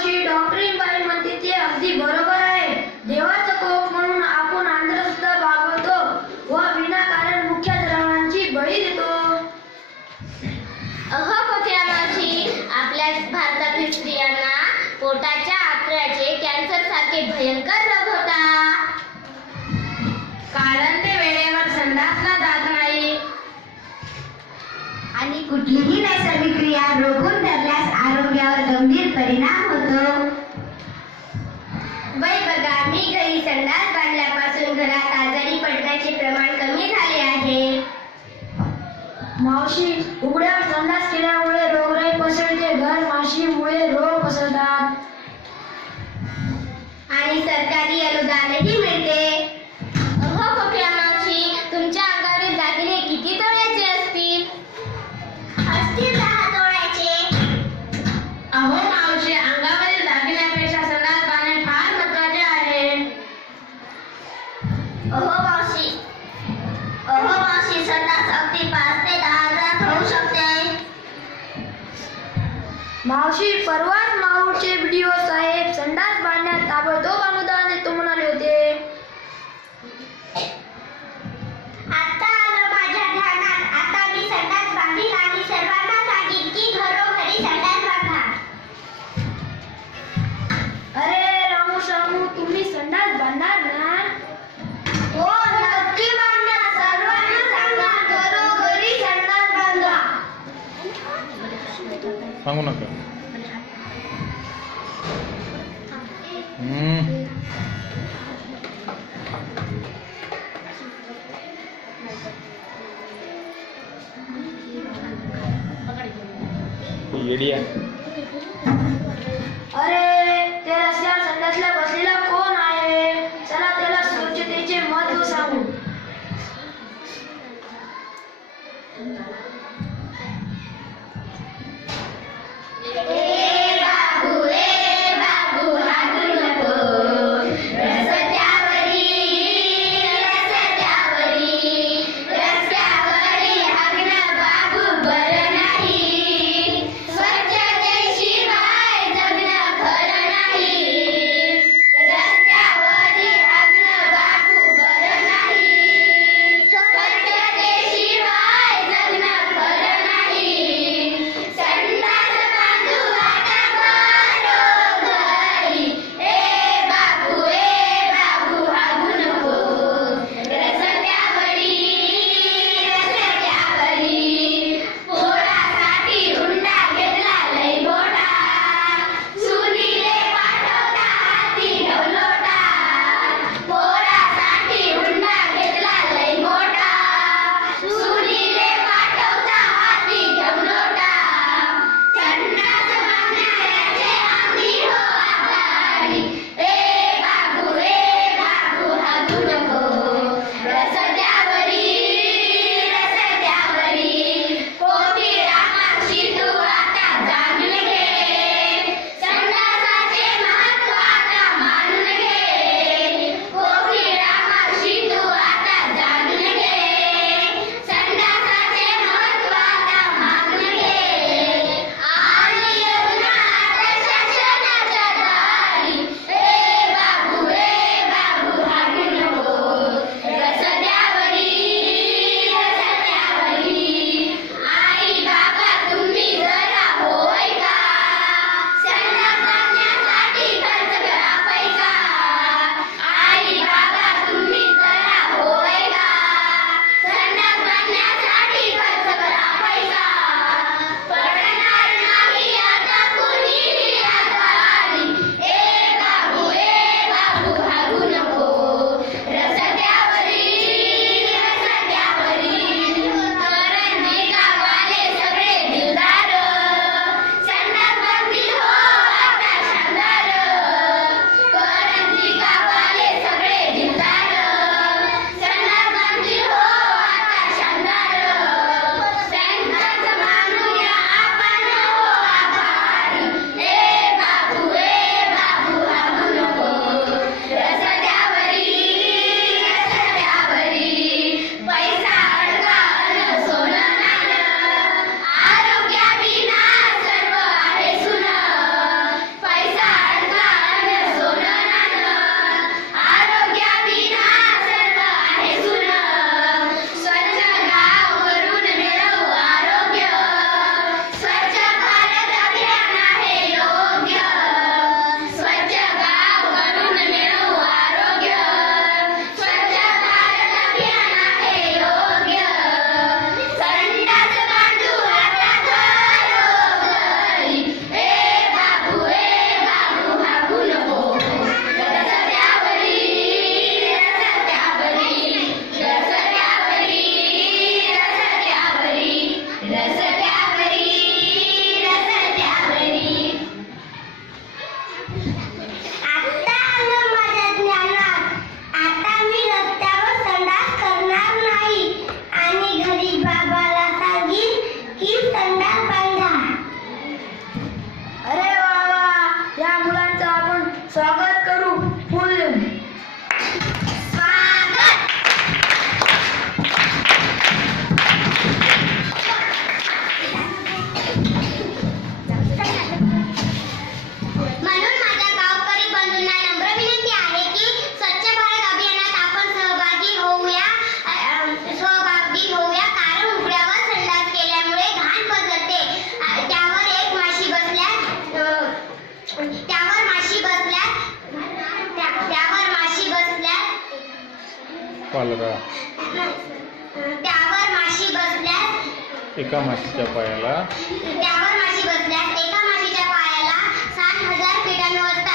अशी डॉक्टरी बाई म्हणते ते अगदी बरोबर आहे. देवाचं कोप म्हणून आपण आंध्र सुद्धा बागवतो व विनाकारण मुख्य द्रवांची बळी देतो. अहो कोकिळामावशी आपल्या भारतातील स्त्रियांना पोटाच्या आतड्याचे कॅन्सर सारखे भयंकर रोग होता. कारण ते वेळेवर संडासला जात नाही. आणि कुठलीही नैसर्गिक क्रिया रोखून धरल्यास आरोग्य आरोग्यावर गंभीर परिणाम होतो. बाई बघा मी घरी संडास बांधल्यापासून घरात आजारी पडण्याचे प्रमाण कमी झाले आहे. मावशी उघड्यावर संडास केल्यामुळे रोगराई पसरते. घर माशीमुळे रोग पसरतात. आणि सरकारी अनुदानही मिळते. अहो खोकला मावशी तुमच्या अंगावरील दागिने किती तोळ्याचे असतील? असतील. शामू तुम्ही संडास बांधणार ना हो नक्की बांधा सर्वांना सांगा घरोघरी संडास बांधा सांगू नका हम्म. येडी आहे अरे पालरा त्यावर माशी बसल्यास एका माशीच्या पायाला. त्यावर माशी बसल्यास एका माशीच्या पायाला सात हजार किटाणू असतात